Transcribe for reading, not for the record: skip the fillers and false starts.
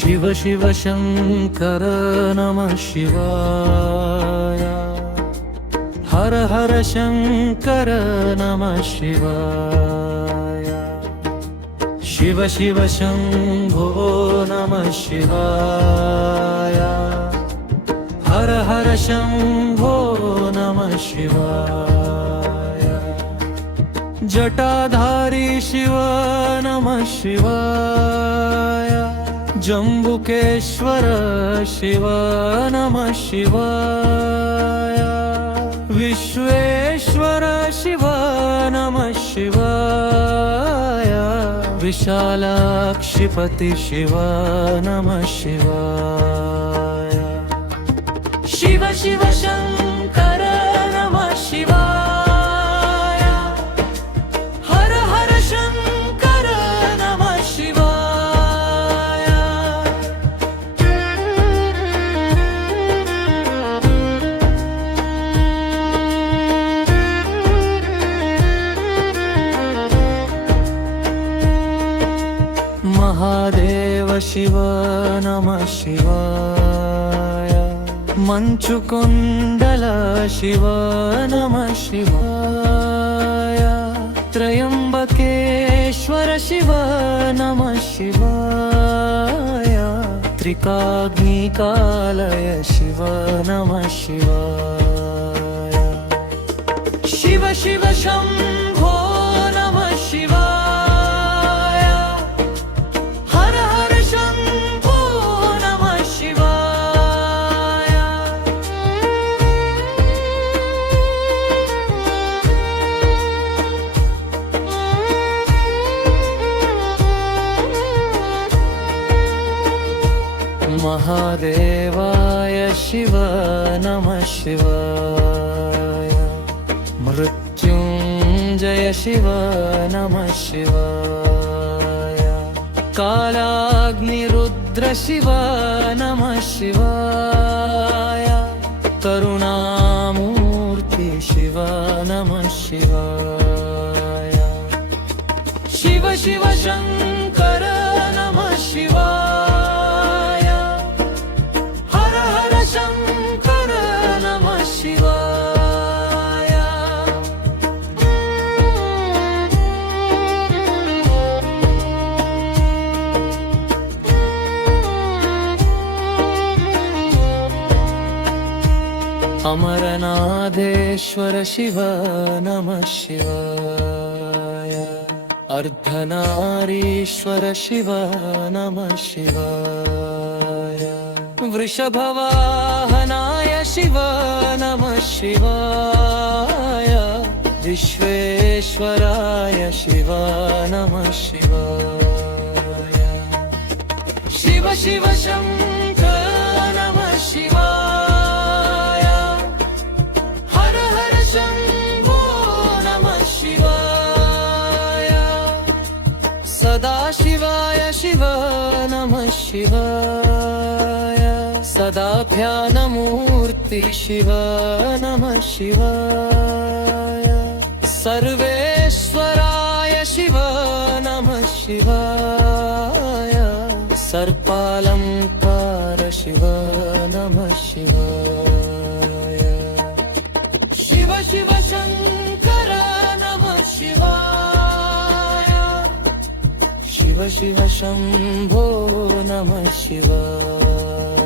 शिव शिव शंकर नमः शिवाय। हर हर शंकर नमः शिवाय। शिव शिव शंभो नमः शिवाय। हर हर शंभो नमः शिवाय। जटाधारी शिव नमः शिवाय। जम्बुकेश्वर शिव नमः शिवाय। विश्वेश्वर शिव नमः शिवाय। विशालाक्षिपति शिव नमः शिवाय। शिव शिव शंकर नमः शिवाय। हर हर शंकर नमः शिवाय। महादेव शिव नमः शिवाय। मंचुकुंडल शिव नमः शिवाय। त्रयंबकेश्वर शिव नमः शिवाय। त्रिकाग्निकालय शिव नमः शिवाय। शिव शिव शंभो नमः शिवाय। हर हर शंभो नमः शिवाय। महादेवाय शिव नमः शिवाय। मृत्युंजय शिव नमः शिवाय। कालाग्निरुद्र शिव नमः शिवाय। करुणामूर्ति शिव नमः शिवाय। शिव शिव शंकर नमः शिवाय। हर हर शंकर नमः शिवाय। अमरनाथेश्वर शिव नमः शिवाय। अर्धनारीश्वर शिव नमः शिवाय। वृषभवाहनाय शिव नमः शिवाय। विश्वेश्वराय शिव नमः शिवाय। शिव शिव शंकर नमः शिवाय। हर हर शंभो नमः शिवाय। सदाशिवाय शिव नमः शिवाय। सदाभ्यानमूर्ति शिव नमः शिवाय। सर्वेश्वराय शिव नमः शिवाय। सर्पालंकार शिव नमः शिवाय। शिव शिव शंकर नमः शिवाय। शिव शिव शंभो नमः शिवाय।